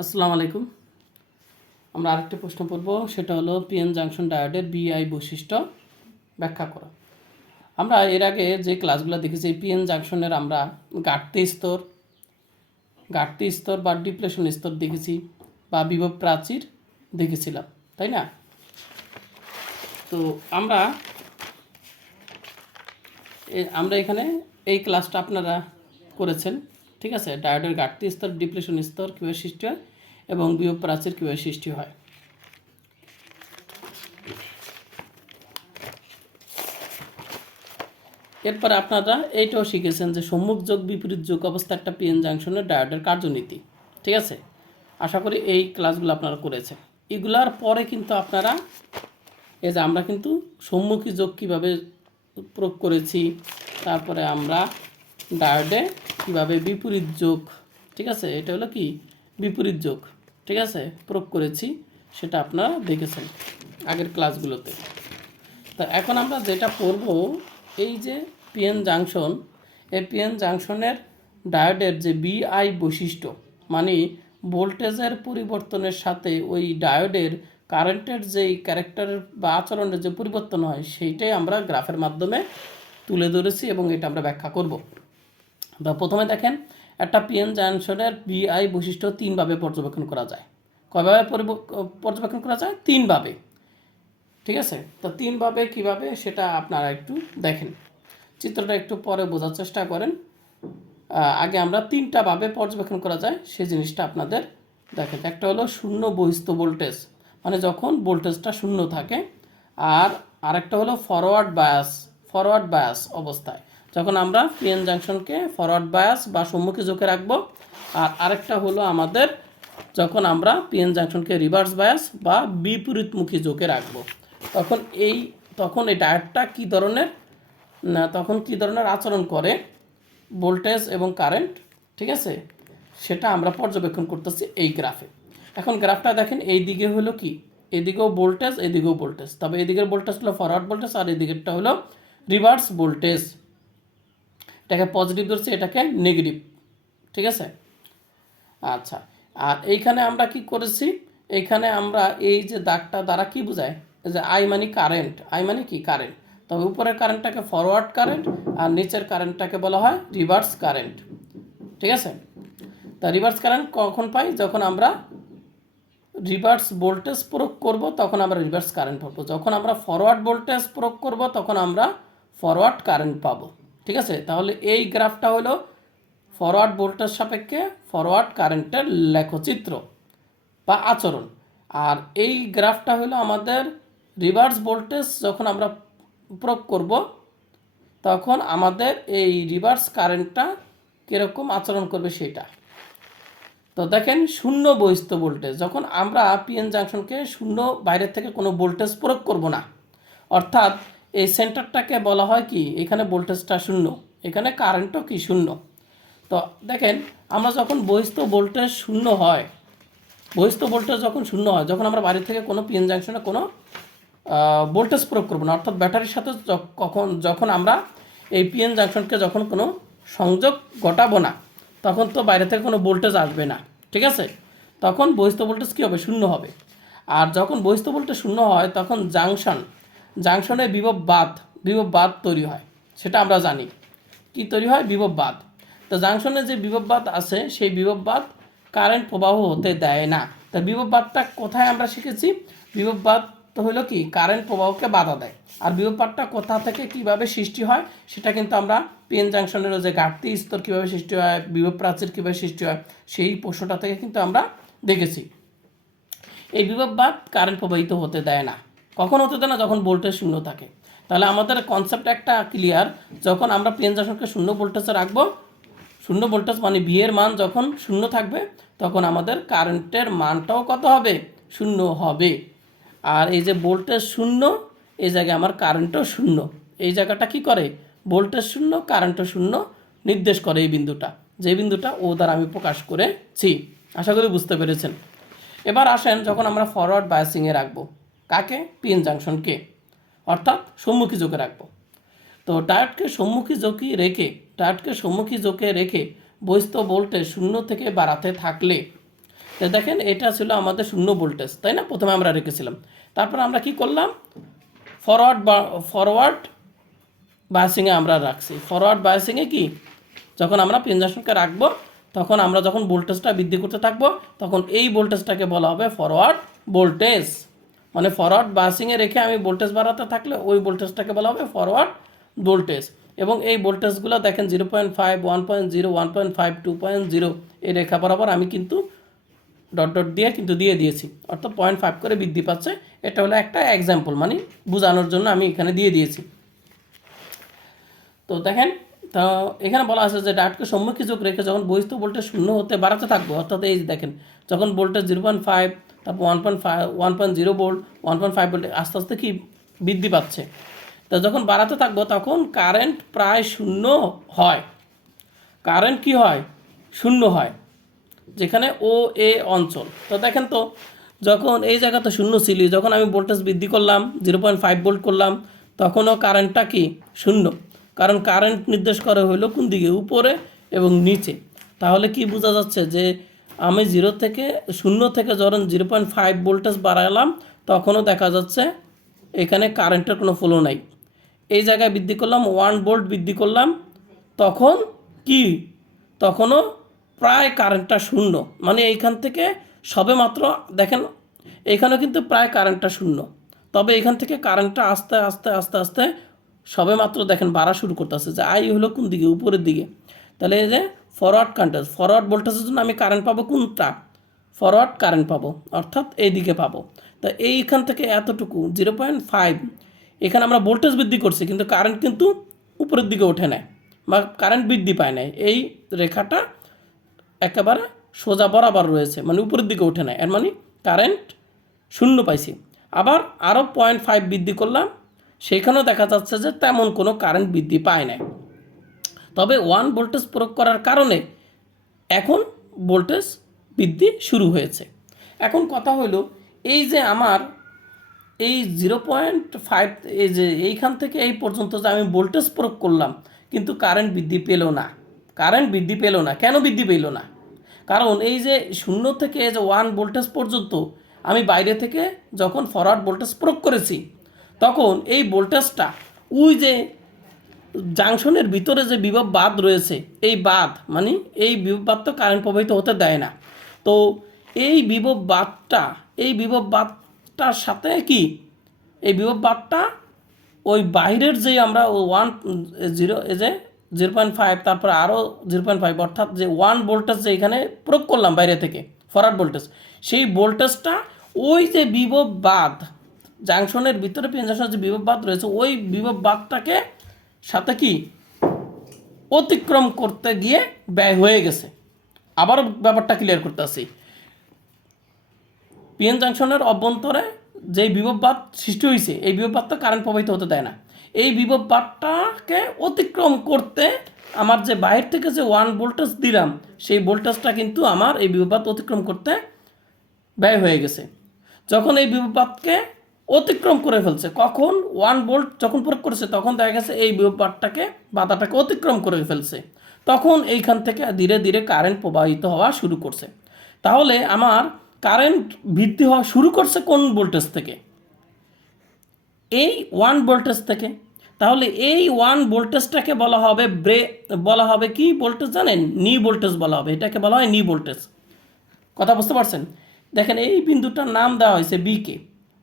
আসসালামু আলাইকুম। আমরা আরেকটা প্রশ্ন পড়ব সেটা হলো পিএন জাংশন ডায়োডের বিআই বৈশিষ্ট্য ব্যাখ্যা করা। আমরা এর আগে যে ক্লাসগুলো দেখেছি পিএন জাংশনের আমরা ঘাটতি স্তর ঘাটতি স্তর বা ডিপ্রেশন স্তর দেখেছি বা বিভব প্রাচীর দেখেছিলাম, তাই না? তো আমরা আমরা এখানে এই ক্লাসটা আপনারা করেছেন, ঠিক আছে? ডায়োডের ঘাটতি স্তর ডিপ্রেশন স্তর কীভাবে সৃষ্টি হয়? এবং বিয়োগ প্রাচীর কীভাবে সৃষ্টি হয়? এরপরে আপনারা এইটাও শিখেছেন যে সম্মুখ যোগ, বিপরীত যোগ অবস্থা একটা পিএন জাংশনের ডায়োডের কার্যনীতি, ঠিক আছে? আশা করি এই ক্লাসগুলো আপনারা করেছেন। এগুলার পরে কিন্তু আপনারা, এই যে আমরা কিন্তু সম্মুখী যোগ কীভাবে প্রয়োগ করেছি, তারপরে আমরা ডায়োডে কীভাবে বিপরীত যোগ, ঠিক আছে? এটা হলো কি? বিপরীত যোগ। ঠিক আছে? প্রয়োগ করেছি, সেটা আপনারা দেখেছেন আগের ক্লাসগুলোতে তা এখন আমরা যেটা পড়ব, এই যে পিএন জাংশন এই পিএন জাংশনের ডায়োডের যে বিআই বৈশিষ্ট্য মানে ভোল্টেজের পরিবর্তনের সাথে ওই ডায়োডের কারেন্টের যেই ক্যারেক্টারের বা আচরণের যে পরিবর্তন হয়, সেইটাই আমরা গ্রাফের মাধ্যমে তুলে ধরেছি এবং এটা আমরা ব্যাখ্যা করব। বা প্রথমে দেখেন একটা পিএন জাংশনের বিআই বৈশিষ্ট্য তিনভাবে পর্যবেক্ষণ করা যায়। কয়ভাবে পর্যবেক্ষণ করা যায়? তিনভাবে। ঠিক আছে? তো তিনভাবে কীভাবে সেটা আপনারা একটু দেখেন। চিত্রটা একটু পরে বোঝার চেষ্টা করেন। আগে আমরা তিনটা ভাবে পর্যবেক্ষণ করা যায়, সেই জিনিসটা আপনাদের দেখেন। একটা হলো শূন্য বহিস্থ ভোল্টেজ মানে যখন ভোল্টেজটা শূন্য থাকে, আর আরেকটা হলো ফরওয়ার্ড বায়াস ফরওয়ার্ড বায়াস অবস্থায়। যখন আমরা পিএন জাংশনকে ফরওয়ার্ড বায়াস বা সম্মুখী ঝোঁকে রাখব, আর আরেকটা হলো আমাদের যখন আমরা পিএন জাংশনকে রিভার্স বায়াস বা বিপরীতমুখী ঝোঁকে রাখব। তখন এই তখন এই ডায়োডটা কী ধরনের? তখন কী ধরনের আচরণ করে? ভোল্টেজ এবং কারেন্ট ঠিক আছে? সেটা আমরা পর্যবেক্ষণ করতেছি এই গ্রাফে এখন গ্রাফটা দেখেন, এই দিকে হলো কি? এদিকেও ভোল্টেজ এদিকেও ভোল্টেজ তবে এদিকের ভোল্টেজ হলো ফরওয়ার্ড ভোল্টেজ আর এদিকেরটা হলো রিভার্স ভোল্টেজ এটাকে পজিটিভ ধরছি, এটাকে নেগেটিভ ঠিক আছে? আচ্ছা আর এইখানে আমরা কি করেছি? এইখানে আমরা এই যে দাগটা দ্বারা কি বোঝায়? যে আই মানে কারেন্ট আই মানে কি? কারেন্ট তবে উপরের কারেন্টটাকে ফরওয়ার্ড কারেন্ট আর নিচের কারেন্টটাকে বলা হয় রিভার্স কারেন্ট ঠিক আছে? তা রিভার্স কারেন্ট কখন পাই? যখন আমরা রিভার্স ভোল্টেজ প্রয়োগ করব, তখন আমরা রিভার্স কারেন্ট পাবো। যখন আমরা ফরওয়ার্ড ভোল্টেজ প্রয়োগ করব, তখন আমরা ফরওয়ার্ড কারেন্ট পাবো। ঠিক আছে? তাহলে এই গ্রাফটা হলো ফরওয়ার্ড ভোল্টেজ সাপেক্ষে ফরওয়ার্ড কারেন্টের লেখচিত্র বা আচরণ। আর এই গ্রাফটা হলো আমাদের রিভার্স ভোল্টেজ যখন আমরা প্রয়োগ করব, তখন আমাদের এই রিভার্স কারেন্টটা কীরকম আচরণ করবে সেটা। তো দেখেন, শূন্য বহিস্থ ভোল্টেজ যখন আমরা পিএন জাংশনকে শূন্য বাইরের থেকে কোনো ভোল্টেজ প্রয়োগ করব না, অর্থাৎ এই সেন্টারটাকে বলা হয় কি? এখানে ভোল্টেজটা শূন্য, এখানে কারেন্টও কি শূন্য? তো দেখেন, আমরা যখন বহিস্থ ভোল্টেজ শূন্য হয়, বহিস্থ ভোল্টেজ যখন শূন্য হয়, যখন আমরা বাড়ি থেকে কোনো পিএন জাংশনে কোনো ভোল্টেজ প্রয়োগ করব না, অর্থাৎ ব্যাটারির সাথে কখন, যখন আমরা এই পিএন জাংশনকে যখন কোনো সংযোগ ঘটাবো না, তখন তো বাইরে থেকে কোনো ভোল্টেজ আসবে না, ঠিক আছে? তখন বহিস্থ ভোল্টেজ কী হবে? শূন্য হবে। আর যখন বহিস্থ ভোল্টেজ শূন্য হয়, তখন জাংশন জাংশনে বিভব বাদ বিভব বাদ তৈরি হয়, সেটা আমরা জানি। কি তৈরি হয়? বিভব বাদ তো জাংশনে যে বিভব বাদ আছে, সেই বিভব বাদ কারেন্ট প্রবাহ হতে দেয় না। তা বিভব বাদটা কোথায় আমরা শিখেছি? বিভব বাদ তো হলো কি? কারেন্ট প্রবাহকে বাধা দেয়। আর বিভব বাদটা কোথা থেকে কীভাবে সৃষ্টি হয়, সেটা কিন্তু আমরা পেন জাংশনেরও যে ঘাটতি স্তর কীভাবে সৃষ্টি হয়, বিভব প্রাচীর কীভাবে সৃষ্টি হয়, সেই প্রশ্নটা থেকে কিন্তু আমরা দেখেছি। এই বিভববাদ কারেন্ট প্রবাহিত হতে দেয় না। কখন হতে না যখন ভোল্টেজ শূন্য থাকে। তাহলে আমাদের কনসেপ্ট একটা ক্লিয়ার যখন আমরা পেন জাংশনকে শূন্য ভোল্টেজে রাখব, শূন্য ভোল্টেজ মানে বি এর মান যখন শূন্য থাকবে, তখন আমাদের কারেন্টের মানটাও কত হবে? শূন্য হবে। আর এই যে ভোল্টেজ শূন্য, এই জায়গায় আমার কারেন্টও শূন্য। এই জায়গাটা কি করে? ভোল্টেজ শূন্য কারেন্টও শূন্য নির্দেশ করে এই বিন্দুটা। যে বিন্দুটা ও দ্বারা আমি প্রকাশ করেছি। আশা করি বুঝতে পেরেছেন। এবার আসেন যখন আমরা ফরওয়ার্ড বায়াসিংয়ে রাখব। কাকে? পিন জাংশনকে অর্থাৎ সম্মুখী যোগে রাখব। তো ডায়োডকে সম্মুখী ঝোঁকি রেখে ডায়োডকে সম্মুখী ঝোঁকে রেখে বহিস্থ ভোল্টেজ শূন্য থেকে বাড়াতে থাকলে দেখেন এটা ছিল আমাদের শূন্য ভোল্টেজ, তাই না? প্রথমে আমরা রেখেছিলাম। তারপর আমরা কি করলাম? ফরওয়ার্ড বা, ফরওয়ার্ড বায়াসিংয়ে আমরা রাখছি। ফরওয়ার্ড বায়াসিংয়ে কি? যখন আমরা পেনজাংশনকে রাখব, তখন আমরা যখন ভোল্টেজটা বৃদ্ধি করতে থাকব, তখন এই ভোল্টেজটাকে বলা হবে ফরওয়ার্ড ভোল্টেজ। মানে ফরওয়ার্ড বাসিংয়ে রেখে আমি ভোল্টেজ বাড়াতে থাকলে ওই ভোল্টেজটাকে বলা হবে ফরওয়ার্ড ভোল্টেজ এবং এই ভোল্টেজগুলো দেখেন zero point five one point zero one point five two point zero এই রেখা বরাবর আমি কিন্তু ডট ডট দিয়ে কিন্তু দিয়ে দিয়েছি। অর্থাৎ পয়েন্ট ফাইভ করে বৃদ্ধি পাচ্ছে। এটা হলো একটা এক্সাম্পল মানে বোঝানোর জন্য আমি এখানে দিয়ে দিয়েছি। তো দেখেন, তো এখানে বলা আছে যে ডাটকে সম্মুখী যোগ রেখে যখন বহিস্থ ভোল্টেজ শূন্য হতে বাড়াতে থাকব, অর্থাৎ এই দেখেন, যখন ভোল্টেজ জিরো পয়েন্ট ফাইভ তারপর one point five one point zero volt one point five volt আস্তে আস্তে কি বৃদ্ধি পাচ্ছে। তো যখন বাড়াতে থাকব তখন কারেন্ট প্রায় শূন্য হয়। কারেন্ট কি হয়? শূন্য হয়, যেখানে ও এ অঞ্চল। তো দেখেন তো, যখন এই জায়গাতে শূন্য ছিল, যখন আমি ভোল্টেজ বৃদ্ধি করলাম জিরো পয়েন্ট ফাইভ ভোল্ট করলাম, তখনও কারেন্টটা কি? শূন্য। কারণ কারেন্ট নির্দেশ করা হলো কোন দিকে? উপরে এবং নিচে। তাহলে কি বোঝা যাচ্ছে যে আমি জিরো থেকে, শূন্য থেকে যখন জিরো পয়েন্ট ফাইভ ভোল্টেজ বাড়ালাম, তখনও দেখা যাচ্ছে এখানে কারেন্টের কোনো ফ্লো নাই। এই জায়গায় বৃদ্ধি করলাম ওয়ান ভোল্ট বৃদ্ধি করলাম, তখন কি? তখনও প্রায় কারেন্টটা শূন্য। মানে এইখান থেকে সবে মাত্র দেখেন এখানেও কিন্তু প্রায় কারেন্টটা শূন্য। তবে এখান থেকে কারেন্টটা আস্তে আস্তে আস্তে আস্তে সবে মাত্র দেখেন বাড়া শুরু করতেছে। যে আই হলো কোন দিকে? উপরের দিকে। তাহলে এই যে ফরওয়ার্ড কারেন্ট ফরওয়ার্ড ভোল্টেজের জন্য আমি কারেন্ট পাবো কোনটা? ফরওয়ার্ড কারেন্ট পাবো, অর্থাৎ এই দিকে পাবো। তা এইখান থেকে এতটুকু জিরো পয়েন্ট ফাইভ এখানে আমরা ভোল্টেজ বৃদ্ধি করছি, কিন্তু কারেন্ট কিন্তু উপরের দিকে ওঠে নেয় বা কারেন্ট বৃদ্ধি পায় নাই এই রেখাটা একেবারে সোজা বরাবর রয়েছে মানে উপরের দিকে ওঠে না, এর মানে কারেন্ট শূন্য পাইছি। আবার আরও পয়েন্ট ফাইভ বৃদ্ধি করলাম, সেখানেও দেখা যাচ্ছে যে তেমন কোনো কারেন্ট বৃদ্ধি পায় না। তবে ওয়ান ভোল্টেজ প্রয়োগ করার কারণে এখন ভোল্টেজ বৃদ্ধি শুরু হয়েছে। এখন কথা হলো, এই যে আমার এই জিরো পয়েন্ট ফাইভ এই যে এইখান থেকে এই পর্যন্ত যে আমি ভোল্টেজ প্রয়োগ করলাম, কিন্তু কারেন্ট বৃদ্ধি পেল না। কারেন্ট বৃদ্ধি পেল না। কেন বৃদ্ধি পেল না? কারণ এই যে শূন্য থেকে এই যে ওয়ান ভোল্টেজ পর্যন্ত আমি বাইরে থেকে যখন ফরওয়ার্ড ভোল্টেজ প্রয়োগ করেছি, তখন এই ভোল্টেজটা ওই যে জাংশনের ভিতরে যে বিভব বাদ রয়েছে, এই বাদ মানে এই বিভব বাদ তো কারেন্ট প্রবাহিত হতে দেয় না। তো এই বিভব বাদটা, এই বিভব বাদটার সাথে কি? এই বিভব বাদটা ওই বাইরের যে আমরা ওয়ান জিরো যে জিরো পয়েন্ট ফাইভ তারপর আরও জিরো পয়েন্ট ফাইভ অর্থাৎ যে ওয়ান ভোল্টেজ যে এখানে প্রয়োগ করলাম বাইরে থেকে ফরার ভোল্টেজ সেই ভোল্টেজটা ওই যে বিভব বাদ, জাংশনের ভিতরে পেন জাংশনের যে বিভব বাদ রয়েছে, ওই বিভব বাদটাকে সাথে কি? অতিক্রম করতে গিয়ে ব্যয় হয়ে গেছে। আবারও ব্যাপারটা ক্লিয়ার করতে আসি। পিএন জাংশনের অভ্যন্তরে যে বিভববাদ সৃষ্টি হয়েছে এই বিভববাদটা কারেন্ট প্রবাহিত হতে দেয় না। এই বিভববাদটাকে অতিক্রম করতে আমার যে বাইরে থেকে যে ওয়ান ভোল্টেজ দিলাম, সেই ভোল্টেজটা কিন্তু আমার এই বিভববাদ অতিক্রম করতে ব্যয় হয়ে গেছে। যখন এই বিভববাদকে অতিক্রম করে ফেলছে। কখন? ওয়ান বোল্ট যখন প্রয়োগ করেছে, তখন দেখা গেছে এই বিভববাদটাকে বাধাটাকে অতিক্রম করে ফেলছে। তখন এইখান থেকে ধীরে ধীরে কারেন্ট প্রবাহিত হওয়া শুরু করছে। তাহলে আমার কারেন্ট বৃদ্ধি হওয়া শুরু করছে কোন ভোল্টেজ থেকে? এই ওয়ান ভোল্টেজ থেকে। তাহলে এই ওয়ান ভোল্টেজটাকে বলা হবে ব্রে, বলা হবে কি ভোল্টেজ জানেন? নি ভোল্টেজ বলা হবে। এটাকে বলা হয় নি ভোল্টেজ কথা বুঝতে পারছেন? দেখেন এই বিন্দুটার নাম দেওয়া হয়েছে বিকে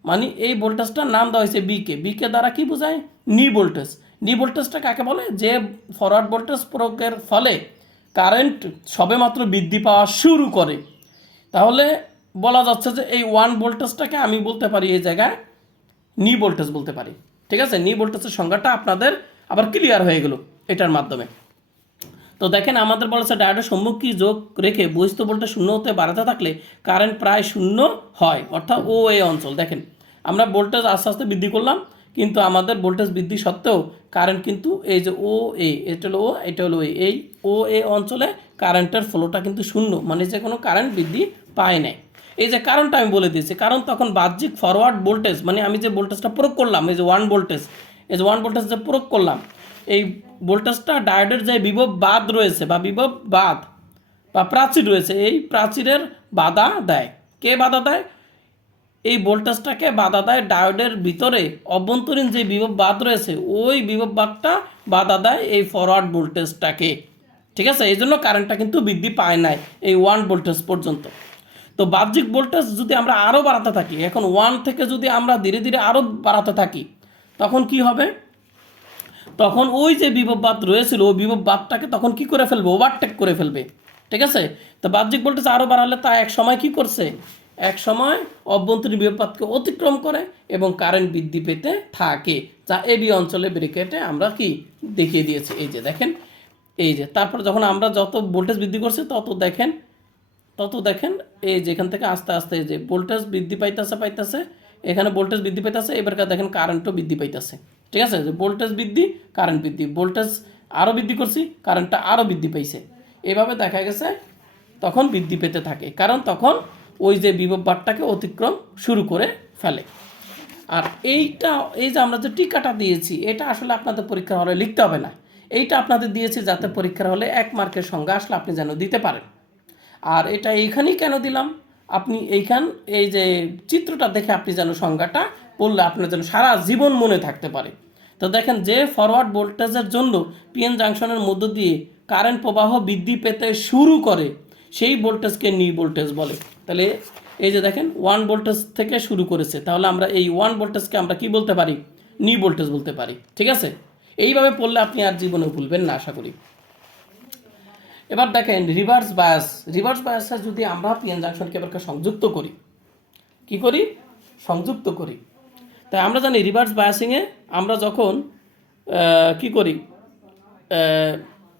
মানে এই ভোল্টেজটার নাম দেওয়া হয়েছে বিকে বিকে দ্বারা কি বোঝায়? নি ভোল্টেজ নি ভোল্টেজটা কাকে বলে? যে ফরওয়ার্ড ভোল্টেজ প্রয়োগের ফলে কারেন্ট সবেমাত্র বৃদ্ধি পাওয়া শুরু করে। তাহলে বলা যাচ্ছে যে এই ওয়ান ভোল্টেজটাকে আমি বলতে পারি এই জায়গায় নি ভোল্টেজ বলতে পারি। ঠিক আছে? নি ভোল্টেজের সংজ্ঞাটা আপনাদের আবার ক্লিয়ার হয়ে গেল এটার মাধ্যমে। তো দেখেন, আমাদের বলেছে ডায়োডের সম্মুখী যোগ রেখে বহিস্থ ভোল্টেজ শূন্য হতে বাড়াতে থাকলে কারেন্ট প্রায় শূন্য হয়, অর্থাৎ ও এ অঞ্চল। দেখেন আমরা ভোল্টেজ আস্তে আস্তে বৃদ্ধি করলাম, কিন্তু আমাদের ভোল্টেজ বৃদ্ধি সত্ত্বেও কারেন্ট কিন্তু এই যে ও এ এটা হলো ও এটা হলো এ এই ও এ অঞ্চলে কারেন্টের ফ্লোটা কিন্তু শূন্য মানে যে কোনো কারেন্ট বৃদ্ধি পায় নাই। এই যে কারণটা আমি বলে দিয়েছি কারণ তখন বাহ্যিক ফরওয়ার্ড ভোল্টেজ মানে আমি যে ভোল্টেজটা প্রয়োগ করলাম, এই যে ওয়ান ভোল্টেজ এই যে ওয়ান ভোল্টেজ যে প্রয়োগ করলাম, এই ভোল্টেজটা ডায়োডের যে বিভব বাদ রয়েছে বা বিভব বাদ বা প্রাচীর রয়েছে, এই প্রাচীরের বাধা দেয়। কে বাধা দেয়? এই ভোল্টেজটাকে বাধা দেয় ডায়োডের ভিতরে। অভ্যন্তরীণ যে বিভব বাদ রয়েছে, ওই বিভব বাদটা বাধা দেয় এই ফরওয়ার্ড ভোল্টেজটাকে। ঠিক আছে? এই জন্য কারেন্টটা কিন্তু বৃদ্ধি পায় নাই এই ওয়ান ভোল্টেজ পর্যন্ত। তো বাহ্যিক ভোল্টেজ যদি আমরা আরও বাড়াতে থাকি, এখন ওয়ান থেকে যদি আমরা ধীরে ধীরে আরও বাড়াতে থাকি, তখন কি হবে? তখন ওই যে বিভববাদ রয়েছিল, ওই বিভববাদটাকে তখন কি করে ফেলবে? ওভারটেক করে ফেলবে। ঠিক আছে? তো বাহ্যিক ভোল্টেজ আরও বাড়ালে তা এক সময় কি করছে? এক সময় অভ্যন্তরীণ বিভববাদকে অতিক্রম করে এবং কারেন্ট বৃদ্ধি পেতে থাকে, যা এবি অঞ্চলে ব্রিকেটে আমরা কি দেখিয়ে দিয়েছি? এই যে দেখেন, এই যে তারপর যখন আমরা যত ভোল্টেজ বৃদ্ধি করছি, তত দেখেন তত দেখেন, এই যে এখান থেকে আস্তে আস্তে এই যে ভোল্টেজ বৃদ্ধি পাইতেছে পাইতেছে, এখানে ভোল্টেজ বৃদ্ধি পাইতেছে এবারকার দেখেন কারেন্টও বৃদ্ধি পাইতেছে। ঠিক আছে? যে ভোল্টেজ বৃদ্ধি কারেন্ট বৃদ্ধি। ভোল্টেজ আরও বৃদ্ধি করছি কারেন্টটা আরও বৃদ্ধি পাইছে। এভাবে দেখা গেছে, তখন বৃদ্ধি পেতে থাকে। কারণ তখন ওই যে বিভব বারটাকে অতিক্রম শুরু করে ফেলে। আর এইটা, এই যে আমরা যে টিকাটা দিয়েছি, এটা আসলে আপনাদের পরীক্ষার হলে লিখতে হবে না। এইটা আপনাদের দিয়েছি যাতে পরীক্ষার হলে এক মার্কের সংজ্ঞা আসলে আপনি যেন দিতে পারেন। আর এটা এইখানেই কেন দিলাম? আপনি এইখান, এই যে চিত্রটা দেখে আপনি যেন সংজ্ঞাটা পড়লে আপনার যেন সারা জীবন মনে থাকতে পারে। তো দেখেন, যে ফরওয়ার্ড ভোল্টেজের জন্য পিএন জাংশনের মধ্য দিয়ে কারেন্ট প্রবাহ বৃদ্ধি পেতে শুরু করে সেই ভোল্টেজকে নি ভোল্টেজ বলে। তাহলে এই যে দেখেন ওয়ান ভোল্টেজ থেকে শুরু করেছে। তাহলে আমরা এই ওয়ান ভোল্টেজকে আমরা কি বলতে পারি? নি ভোল্টেজ বলতে পারি। ঠিক আছে? এইভাবে পড়লে আপনি আর জীবনে ভুলবেন না, আশা করি। এবার দেখেন রিভার্স বায়াস রিভার্স বায়াসে যদি আমরা পিএন জাংশনকে এবার সংযুক্ত করি, কি করি? সংযুক্ত করি। তাই আমরা জানি রিভার্স বায়াসিংয়ে আমরা যখন কি করি?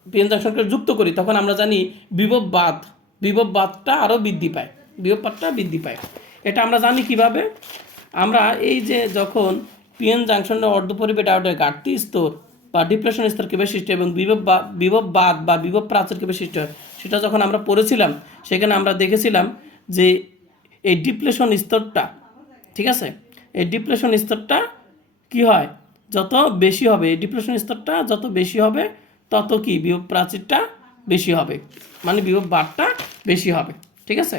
পিএন জাংশনকে যুক্ত করি, তখন আমরা জানি বিভব বাদ। বিভব বাদটা আরও বৃদ্ধি পায় বিভব বাদটা বৃদ্ধি পায়। এটা আমরা জানি কীভাবে? আমরা এই যে যখন পিএন জাংশনের অর্ধপরিবে ডায়োডের ঘাটতি স্তর বা ডিপ্রেশন স্তরকে বিশিষ্ট এবং বিভব বা বিভব বাদ বা বিভব প্রাচীরকে বিশিষ্ট সেটা যখন আমরা পড়েছিলাম, সেখানে আমরা দেখেছিলাম যে এই ডিপ্লেশন স্তরটা, ঠিক আছে? এই ডিপ্রেশন স্তরটা কি হয়? যত বেশি হবে, এই ডিপ্রেশন স্তরটা যত বেশি হবে, তত কি বিভব প্রাচীরটা বেশি হবে। মানে বিভব বারটা বেশি হবে। ঠিক আছে?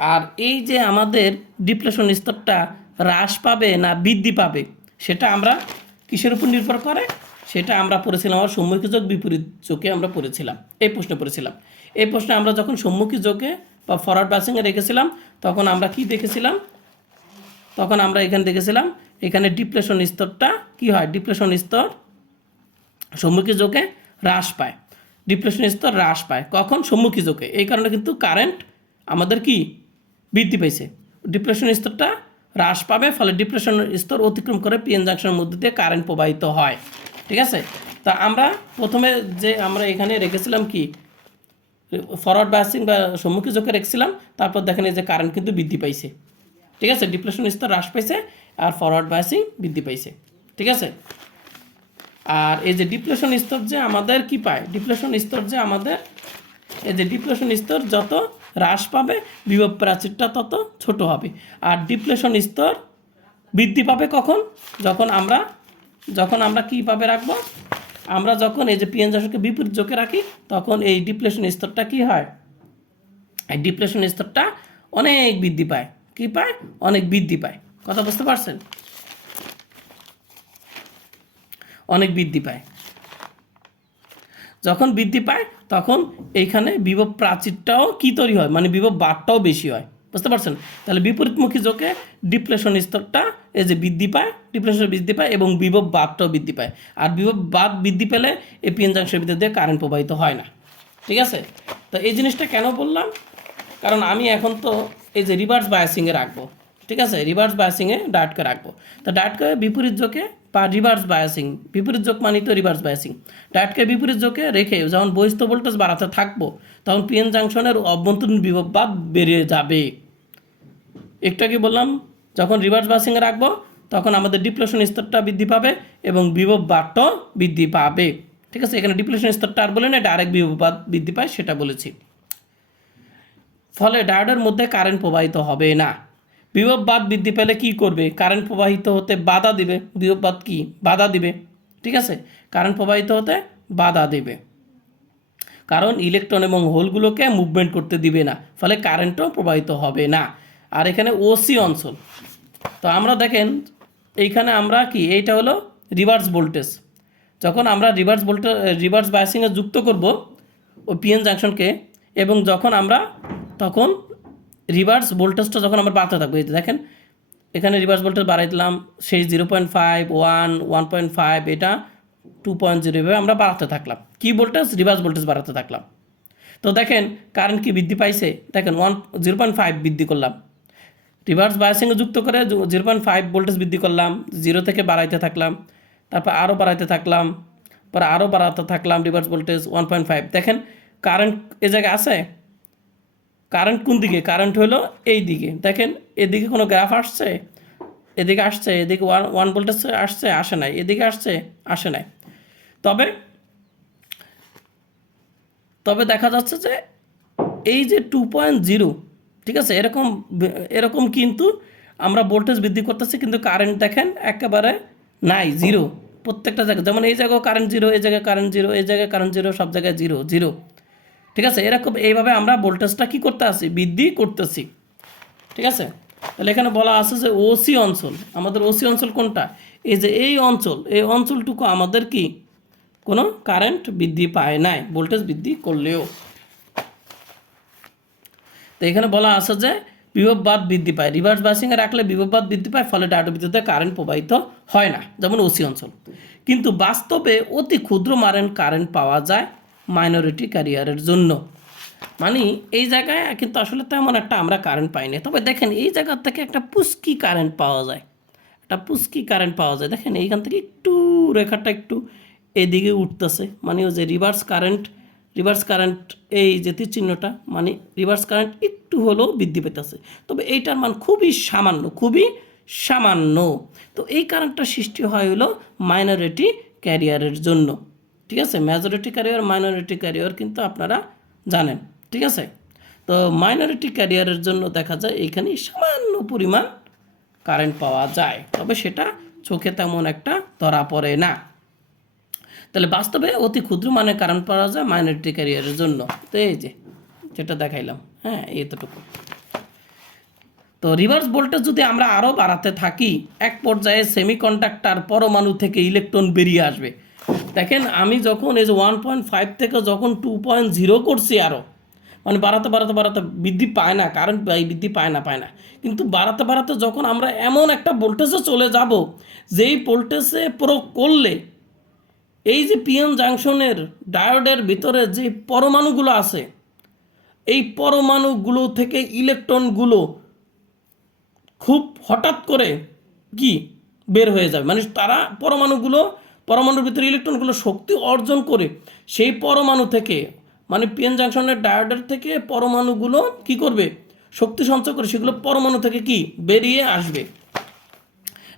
আর এই যে আমাদের ডিপ্রেশন স্তরটা হ্রাস পাবে না বৃদ্ধি পাবে, সেটা আমরা কিসের উপর নির্ভর করে? সেটা আমরা পড়েছিলাম আমার সম্মুখী যোগ বিপরীত যোগে আমরা পড়েছিলাম। এই প্রশ্ন পড়েছিলাম। এই প্রশ্নে আমরা যখন সম্মুখী যোগে বা ফরওয়ার্ড বাসিংয়ে রেখেছিলাম তখন আমরা কি দেখেছিলাম? তখন আমরা এখানে দেখেছিলাম এখানে ডিপ্রেশন স্তরটা কি হয়? ডিপ্রেশন স্তর সম্মুখী যোগে হ্রাস পায়। ডিপ্রেশন স্তর হ্রাস পায়। কখন? সম্মুখী যোগে এই কারণে কিন্তু কারেন্ট আমাদের কি? বৃদ্ধি পাইছে। ডিপ্রেশন স্তরটা হ্রাস পাবে, ফলে ডিপ্রেশন স্তর অতিক্রম করে পিএন জাংশনের মধ্যে দিয়ে কারেন্ট প্রবাহিত হয়। ঠিক আছে? তা আমরা প্রথমে যে আমরা এখানে রেখেছিলাম কি? ফরওয়ার্ড বাসিং বা সম্মুখী যোগে রেখেছিলাম। তারপর দেখেন এই যে কারেন্ট কিন্তু বৃদ্ধি পাইছে। ঠিক আছে? ডিপ্রেশন স্তর হ্রাস পাইছে। আর ফরওয়ার্ড বাসিং বৃদ্ধি পাইছে। ঠিক আছে? আর এই যে ডিপ্রেশন স্তর যে আমাদের কি পায়? ডিপ্রেশন স্তর যে আমাদের, এই যে ডিপ্রেশন স্তর যত হ্রাস পাবে, বিভব প্রাচীরটা তত ছোট হবে। আর ডিপ্রেশন স্তর বৃদ্ধি পাবে কখন? যখন আমরা যখন আমরা কি পাবে রাখব? আমরা যখন এই যে পিএন জাসকে বিপরীত যোগে রাখি, তখন এই ডিপ্রেশন স্তরটা কি হয়? এই ডিপ্রেশন স্তরটা অনেক বৃদ্ধি পায়। কি পায়? অনেক বৃদ্ধি পায়। কথা বুঝতে পারছেন? অনেক বৃদ্ধি পায়। যখন বৃদ্ধি পায়, তখন এইখানে বিভব প্রাচীরটাও কি তৈরি হয়? মানে বিভব বারটাও বেশি হয়। বুঝতে পারছেন? তাহলে বিপরীতমুখী যোগে ডিপ্রেশন স্তরটা, এই যে বৃদ্ধি পায়, ডিপ্রেশন বৃদ্ধি পায় এবং বিভব বাদটাও বৃদ্ধি পায়। আর বিভব বাদ বৃদ্ধি পেলে এই পিএন ভিতর দিয়ে কারেন্ট প্রবাহিত হয় না। ঠিক আছে? তো এই জিনিসটা কেন বললাম? কারণ আমি এখন তো এই যে রিভার্স বায়াসিংয়ে রাখব। ঠিক আছে রিভার্স বায়াসিংয়ে ডায়েটকে রাখব। তো ডায়েটকে বিপরীত যোগে বা রিভার্স বায়াসিং বিপরীত যোগ মানে তো রিভার্স বায়াসিং ডায়েটকে বিপরীত যোগে রেখে যখন বহিস্থ ভোল্টেজ বাড়াতে থাকব, তখন পিএন জাংশনের অভ্যন্তরীণ বিভব বাদ বেরিয়ে যাবে। একটু আগে বললাম, যখন রিভার্স বাসিংয়ে রাখব, তখন আমাদের ডিপ্রেশন স্তরটা বৃদ্ধি পাবে এবং বিভব বাদটাও বৃদ্ধি পাবে। ঠিক আছে, এখানে ডিপ্রেশন স্তরটা আর বলে না ডাইরেক্ট বিভব বাদ বৃদ্ধি পায়, সেটা বলেছি। ফলে ডায়োডের মধ্যে কারেন্ট প্রবাহিত হবে না। বিভব বাদ বৃদ্ধি পেলে কি করবে? কারেন্ট প্রবাহিত হতে বাধা দিবে। বিভব বাদ কি? বাধা দিবে। ঠিক আছে? কারেন্ট প্রবাহিত হতে বাধা দেবে। কারণ ইলেকট্রন এবং হোলগুলোকে মুভমেন্ট করতে দিবে না। ফলে কারেন্টও প্রবাহিত হবে না। আর এখানে ওসি অঞ্চল। তো আমরা দেখেন, এইখানে আমরা কি? এইটা হলো রিভার্স ভোল্টেজ। যখন আমরা রিভার্স ভোল্টেজ রিভার্স বায়াসিংয়ে যুক্ত করব, ওই পিএন জাংশনকে এবং যখন আমরা, তখন রিভার্স ভোল্টেজটা যখন আমার বাড়তে থাকবে, এই দেখেন, এখানে রিভার্স ভোল্টেজ বাড়াই দিলাম সেই zero point five one one point five এটা টু পয়েন্ট জিরো এভাবে আমরা বাড়াতে থাকলাম। কি ভোল্টেজ রিভার্স ভোল্টেজ বাড়াতে থাকলাম। তো দেখেন কারেন্ট কি বৃদ্ধি পাইছে? দেখেন ওয়ান জিরো পয়েন্ট ফাইভ বৃদ্ধি করলাম। রিভার্স বায়াসিংয়ে যুক্ত করে জিরো পয়েন্ট ফাইভ ভোল্টেজ বৃদ্ধি করলাম জিরো থেকে বাড়াইতে থাকলাম, তারপর আরও বাড়াইতে থাকলাম, পরে আরও বাড়াতে থাকলাম reverse voltage one point five দেখেন কারেন্ট এ জায়গায় আছে? কারেন্ট কোন দিকে? কারেন্ট হলো এই দিকে। দেখেন, এদিকে কোনো গ্রাফ আসছে? এদিকে আসছে, এদিকে ওয়ান ওয়ান ভোল্টেজ আসছে, আসে নাই। এদিকে আসছে, আসে নাই। তবে তবে দেখা যাচ্ছে যে এই যে টু পয়েন্ট জিরো ঠিক আছে? এরকম এরকম কিন্তু আমরা ভোল্টেজ বৃদ্ধি করতেছি, কিন্তু কারেন্ট দেখেন একেবারে নাই জিরো প্রত্যেকটা জায়গায়, যেমন এই জায়গায় কারেন্ট জিরো এই জায়গায় কারেন্ট জিরো এই জায়গায় কারেন্ট জিরো সব জায়গায় জিরো জিরো ঠিক আছে? এরকম এইভাবে আমরা ভোল্টেজটা কি করতে আসি? বৃদ্ধি করতেছি। ঠিক আছে? তাহলে এখানে বলা আছে যে ওসি অঞ্চল। আমাদের ওসি অঞ্চল কোনটা? এই যে এই অঞ্চল, এই অঞ্চলটুকু আমাদের কি? কোনো কারেন্ট বৃদ্ধি পায় নাই। ভোল্টেজ বৃদ্ধি করলেও। তো এখানে বলা আছে যে বিভববাদ বৃদ্ধি পায়। রিভার্স বাসিংয়ে রাখলে বিভববাদ বৃদ্ধি পায়, ফলে ডাটা বিদ্যুতে কারেন্ট প্রবাহিত হয় না। যেমন ওসি অঞ্চল। কিন্তু বাস্তবে অতি ক্ষুদ্র মারেন কারেন্ট পাওয়া যায় মাইনরিটি ক্যারিয়ারের জন্য। মানে এই জায়গায় কিন্তু আসলে তেমন একটা আমরা কারেন্ট পাই না তবে দেখেন, এই জায়গার থেকে একটা পুস্কি কারেন্ট পাওয়া যায়। একটা পুস্কি কারেন্ট পাওয়া যায়। দেখেন, এইখান থেকে একটু রেখাটা একটু এদিকে উঠতেছে। মানে ওই যে রিভার্স কারেন্ট রিভার্স কারেন্ট এই যে চিহ্নটা মানে রিভার্স কারেন্ট একটু হলেও বৃদ্ধি পেতেছে। তবে এইটার মান খুবই সামান্য খুবই সামান্য। তো এই কারেন্টটা সৃষ্টি হয় হলো মাইনরিটি ক্যারিয়ারের জন্য। ঠিক আছে? মেজরিটি ক্যারিয়ার মাইনরিটি ক্যারিয়ার কিন্তু আপনারা জানেন, ঠিক আছে? তো মাইনরিটি ক্যারিয়ারের জন্য দেখা যায় এখানে সামান্য পরিমাণ কারেন্ট পাওয়া যায়, তবে সেটা চোখে তেমন একটা ধরা পড়ে না। তাহলে বাস্তবে অতি ক্ষুদ্র মানের কারেন্ট পাওয়া যায় মাইনরিটি ক্যারিয়ারের জন্য। তো এই যে, যেটা দেখাইলাম হ্যাঁ এতটুকু। তো রিভার্স ভোল্টেজ যদি আমরা আরও বাড়াতে থাকি, এক পর্যায়ে সেমিকন্ডাক্টর পরমাণু থেকে ইলেকট্রন বেরিয়ে আসবে। দেখেন, আমি যখন এই যে ওয়ান পয়েন্ট ফাইভ থেকে যখন টু পয়েন্ট জিরো করছি আরও মানে বাড়াতে বাড়াতে বাড়াতে বৃদ্ধি পায় না কারেন্ট বৃদ্ধি পায় না পায় না। কিন্তু বাড়াতে বাড়াতে যখন আমরা এমন একটা ভোল্টেজে চলে যাব, যেই ভোল্টেজে প্রয়োগ করলে, এই যে পিএন জাংশনের ডায়োডের ভিতরে যে পরমাণুগুলো আছে, এই পরমাণুগুলো থেকে ইলেকট্রনগুলো খুব হঠাৎ করে কি বের হয়ে যাবে? মানে তারা পরমাণুগুলো পরমাণুর ভিতরে ইলেকট্রনগুলো শক্তি অর্জন করে সেই পরমাণু থেকে মানে পিএন জাংশনের ডায়োডের থেকে পরমাণুগুলো কি করবে? শক্তি সঞ্চয় করে সেগুলো পরমাণু থেকে কি? বেরিয়ে আসবে।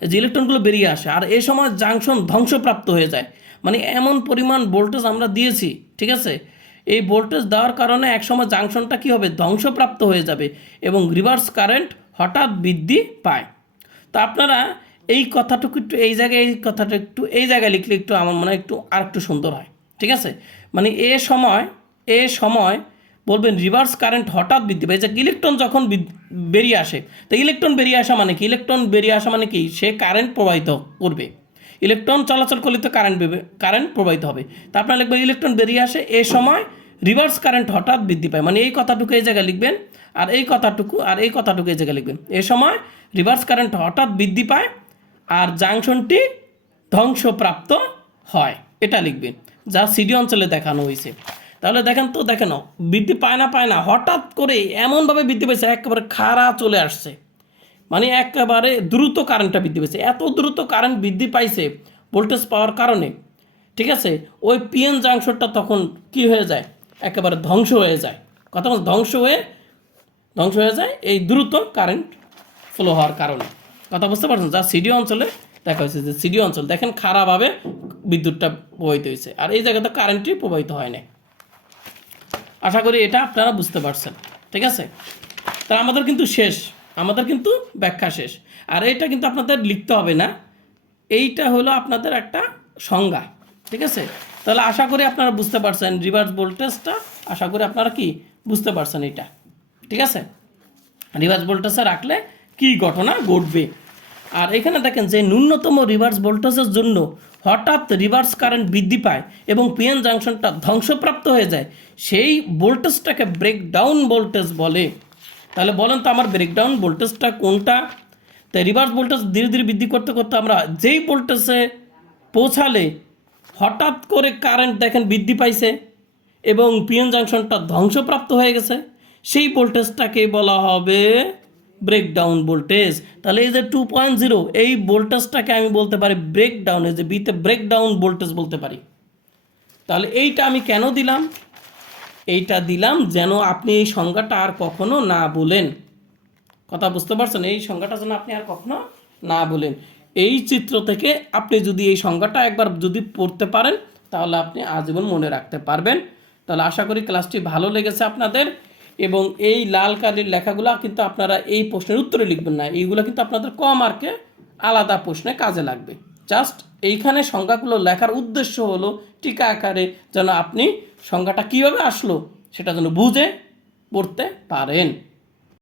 যে ইলেকট্রনগুলো বেরিয়ে আসে, আর এই সময় জাংশন ধ্বংসপ্রাপ্ত হয়ে যায়। মানে এমন পরিমাণ ভোল্টেজ আমরা দিয়েছি, ঠিক আছে? এই ভোল্টেজ দেওয়ার কারণে একসময় জাংশনটা কি হবে? ধ্বংসপ্রাপ্ত হয়ে যাবে এবং রিভার্স কারেন্ট হঠাৎ বৃদ্ধি পায়। তো আপনারা এই কথাটুকু একটু এই জায়গায়, এই কথাটা একটু এই জায়গায় লিখলে একটু আমার মনে হয় একটু আর একটু সুন্দর হয়। ঠিক আছে? মানে এ সময় এ সময় বলবেন রিভার্স কারেন্ট হঠাৎ বৃদ্ধি পায়। যে ইলেকট্রন যখন বেরিয়ে আসে, তো ইলেকট্রন বেরিয়ে আসা মানে কি? ইলেকট্রন বেরিয়ে আসা মানে কি? সে কারেন্ট প্রবাহিত করবে। ইলেকট্রন চলাচল করলে তো কারেন্ট কারেন্ট প্রবাহিত হবে। তা আপনার লিখবেন ইলেকট্রন বেরিয়ে আসে, এ সময় রিভার্স কারেন্ট হঠাৎ বৃদ্ধি পায়। মানে এই কথাটুকু এই জায়গায় লিখবেন, আর এই কথাটুকু, আর এই কথাটুকু এই জায়গায় লিখবেন। এ সময় রিভার্স কারেন্ট হঠাৎ বৃদ্ধি পায় আর জাংশনটি ধ্বংসপ্রাপ্ত হয়। এটা লিখবেন। যা সিডি অঞ্চলে দেখানো হয়েছে। তাহলে দেখেন তো দেখেন বৃদ্ধি পায় না পায় না। হঠাৎ করে এমনভাবে বৃদ্ধি পেয়েছে, একেবারে খাড়া চলে আসছে। মানে একেবারে দ্রুত কারেন্টটা বৃদ্ধি পেয়েছে। এত দ্রুত কারেন্ট বৃদ্ধি পাইছে ভোল্টেজ পাওয়ার কারণে, ঠিক আছে? ওই পিএন জাংশনটা তখন কি হয়ে যায়? একেবারে ধ্বংস হয়ে যায়। কথা ধ্বংস হয়ে ধ্বংস হয়ে যায় এই দ্রুত কারেন্ট ফ্লো হওয়ার কারণে। কথা বুঝতে পারছেন? যা সিডি অঞ্চলে দেখা হয়েছে যে সিডি অঞ্চল, দেখেন খারাপভাবে বিদ্যুৎটা প্রবাহিত হয়েছে। আর এই জায়গাতে কারেন্টই প্রবাহিত হয় না আশা করি এটা আপনারা বুঝতে পারছেন। ঠিক আছে? তা আমাদের কিন্তু শেষ। আমাদের কিন্তু ব্যাখ্যা শেষ। আর এটা কিন্তু আপনাদের লিখতে হবে না। এইটা হলো আপনাদের একটা সংজ্ঞা। ঠিক আছে? তাহলে আশা করি আপনারা বুঝতে পারছেন রিভার্স ভোল্টেজটা আশা করি আপনারা কি? বুঝতে পারছেন এটা। ঠিক আছে? রিভার্স ভোল্টেজে রাখলে কি ঘটনা ঘটবে? আর এখানে দেখেন যে ন্যূনতম রিভার্স ভোল্টেজের জন্য হঠাৎ রিভার্স কারেন্ট বৃদ্ধি পায় এবং পিএন জাংশনটা ধ্বংসপ্রাপ্ত হয়ে যায়। সেই ভোল্টেজটাকে ব্রেকডাউন ভোল্টেজ বলে। তাহলে বলেন তো আমার ব্রেকডাউন ভোল্টেজটা কোনটা? তাই রিভার্স ভোল্টেজ ধীরে ধীরে বৃদ্ধি করতে করতে আমরা যেই ভোল্টেজে পৌঁছালে হঠাৎ করে কারেন্ট দেখেন বৃদ্ধি পাইছে এবং পিএন জাংশনটা ধ্বংসপ্রাপ্ত হয়ে গেছে, সেই ভোল্টেজটাকে বলা হবে ব্রেকডাউন ভোল্টেজ তাহলে এই যে টু পয়েন্ট জিরো এই ভোল্টেজটাকে আমি বলতে পারি ব্রেকডাউন এই যে বিতে ব্রেকডাউন ভোল্টেজ বলতে পারি। তাহলে এইটা আমি কেন দিলাম? এইটা দিলাম যেন আপনি এই সংজ্ঞাটা আর কখনো না বলেন। কথা বুঝতে পারছেন? এই সংজ্ঞাটা যেন আপনি আর কখনো না বলেন। এই চিত্র থেকে আপনি যদি এই সংজ্ঞাটা একবার যদি পড়তে পারেন, তাহলে আপনি আজীবন মনে রাখতে পারবেন। তাহলে আশা করি ক্লাসটি ভালো লেগেছে আপনাদের। এবং এই লাল কালির লেখাগুলো কিন্তু আপনারা এই প্রশ্নের উত্তরে লিখবেন না। এইগুলো কিন্তু আপনাদের ক মার্কে আলাদা প্রশ্নে কাজে লাগবে। জাস্ট এইখানে সংজ্ঞাগুলো লেখার উদ্দেশ্য হলো টিকা আকারে যেন আপনি সংজ্ঞাটা কীভাবে আসলো সেটা যেন বুঝে, পড়তে পারেন।